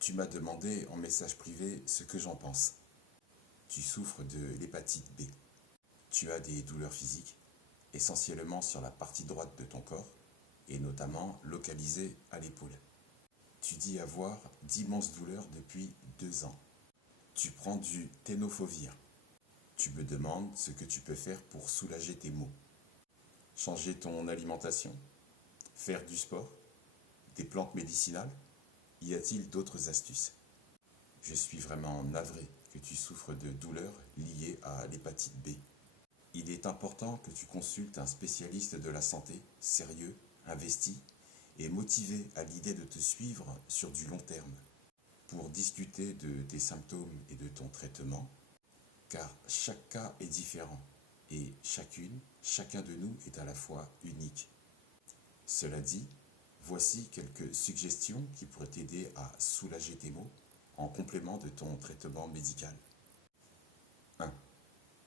Tu m'as demandé en message privé ce que j'en pense. Tu souffres de l'hépatite B. Tu as des douleurs physiques, essentiellement sur la partie droite de ton corps, et notamment localisées à l'épaule. Tu dis avoir d'immenses douleurs depuis 2 ans. Tu prends du tenofovir. Tu me demandes ce que tu peux faire pour soulager tes maux. Changer ton alimentation, faire du sport, des plantes médicinales. Y a-t-il d'autres astuces? Je suis vraiment navré que tu souffres de douleurs liées à l'hépatite B. Il est important que tu consultes un spécialiste de la santé, sérieux, investi et motivé à l'idée de te suivre sur du long terme pour discuter de tes symptômes et de ton traitement, car chaque cas est différent et chacun de nous est à la fois unique. Cela dit, voici quelques suggestions qui pourraient t'aider à soulager tes maux en complément de ton traitement médical. 1.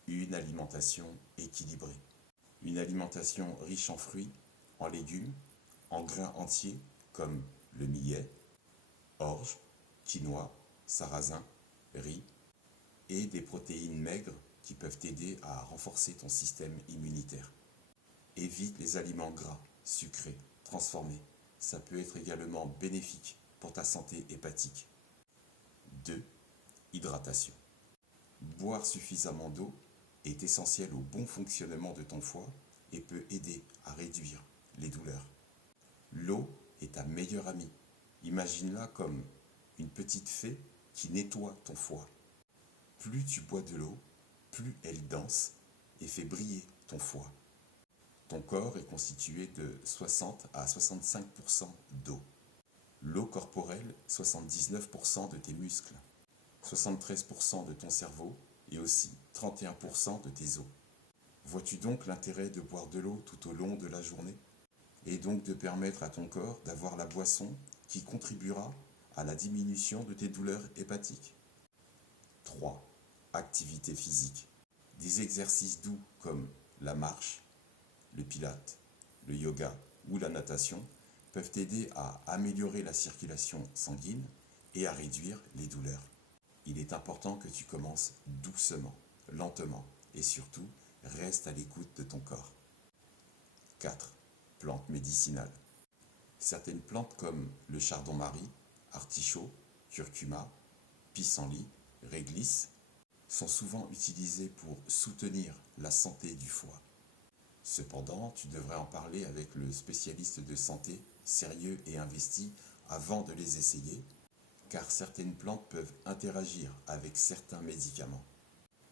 Une alimentation équilibrée. Une alimentation riche en fruits, en légumes, en grains entiers comme le millet, orge, quinoa, sarrasin, riz et des protéines maigres qui peuvent t'aider à renforcer ton système immunitaire. Évite les aliments gras, sucrés, transformés. Ça peut être également bénéfique pour ta santé hépatique. 2. Hydratation. Boire suffisamment d'eau est essentiel au bon fonctionnement de ton foie et peut aider à réduire les douleurs. L'eau est ta meilleure amie. Imagine-la comme une petite fée qui nettoie ton foie. Plus tu bois de l'eau, plus elle danse et fait briller ton foie. Ton corps est constitué de 60 à 65% d'eau. L'eau corporelle, 79% de tes muscles, 73% de ton cerveau et aussi 31% de tes os. Vois-tu donc l'intérêt de boire de l'eau tout au long de la journée et donc de permettre à ton corps d'avoir la boisson qui contribuera à la diminution de tes douleurs hépatiques? 3. Activité physique. Des exercices doux comme la marche, le pilate, le yoga ou la natation peuvent t'aider à améliorer la circulation sanguine et à réduire les douleurs. Il est important que tu commences doucement, lentement et surtout reste à l'écoute de ton corps. 4. Plantes médicinales. Certaines plantes comme le chardon-marie, artichaut, curcuma, pissenlit, réglisse sont souvent utilisées pour soutenir la santé du foie. Cependant, tu devrais en parler avec le spécialiste de santé sérieux et investi avant de les essayer, car certaines plantes peuvent interagir avec certains médicaments.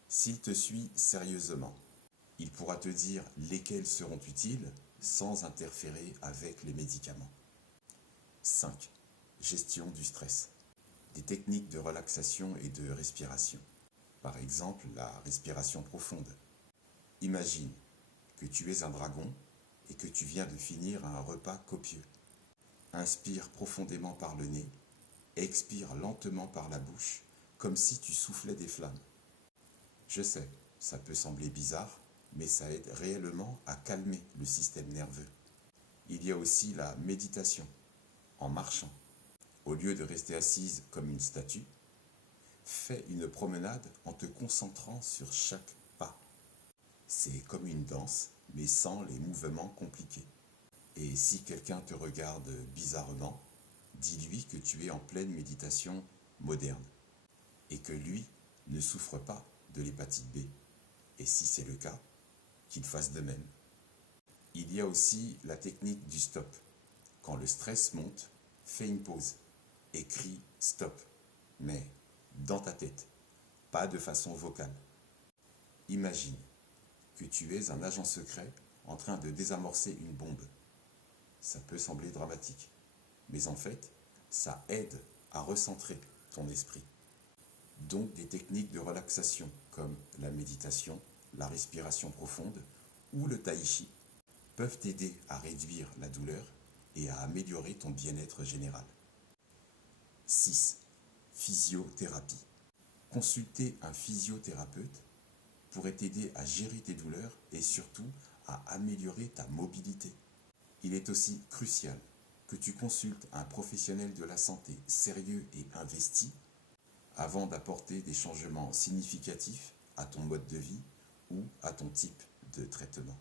S'il te suit sérieusement, il pourra te dire lesquels seront utiles sans interférer avec les médicaments. 5. Gestion du stress. Des techniques de relaxation et de respiration. Par exemple, la respiration profonde. Imagine que tu es un dragon et que tu viens de finir un repas copieux. Inspire profondément par le nez, expire lentement par la bouche, comme si tu soufflais des flammes. Je sais, ça peut sembler bizarre, mais ça aide réellement à calmer le système nerveux. Il y a aussi la méditation, en marchant. Au lieu de rester assise comme une statue, fais une promenade en te concentrant sur chaque pas. C'est comme une danse, mais sans les mouvements compliqués. Et si quelqu'un te regarde bizarrement, dis-lui que tu es en pleine méditation moderne et que lui ne souffre pas de l'hépatite B. Et si c'est le cas, qu'il fasse de même. Il y a aussi la technique du stop. Quand le stress monte, fais une pause et crie stop, mais dans ta tête, pas de façon vocale. Imagine que tu es un agent secret en train de désamorcer une bombe. Ça peut sembler dramatique, mais en fait, ça aide à recentrer ton esprit. Donc des techniques de relaxation comme la méditation, la respiration profonde ou le tai chi peuvent t'aider à réduire la douleur et à améliorer ton bien-être général. 6. Physiothérapie. Consulter un physiothérapeute pourrait t'aider à gérer tes douleurs et surtout à améliorer ta mobilité. Il est aussi crucial que tu consultes un professionnel de la santé sérieux et investi avant d'apporter des changements significatifs à ton mode de vie ou à ton type de traitement.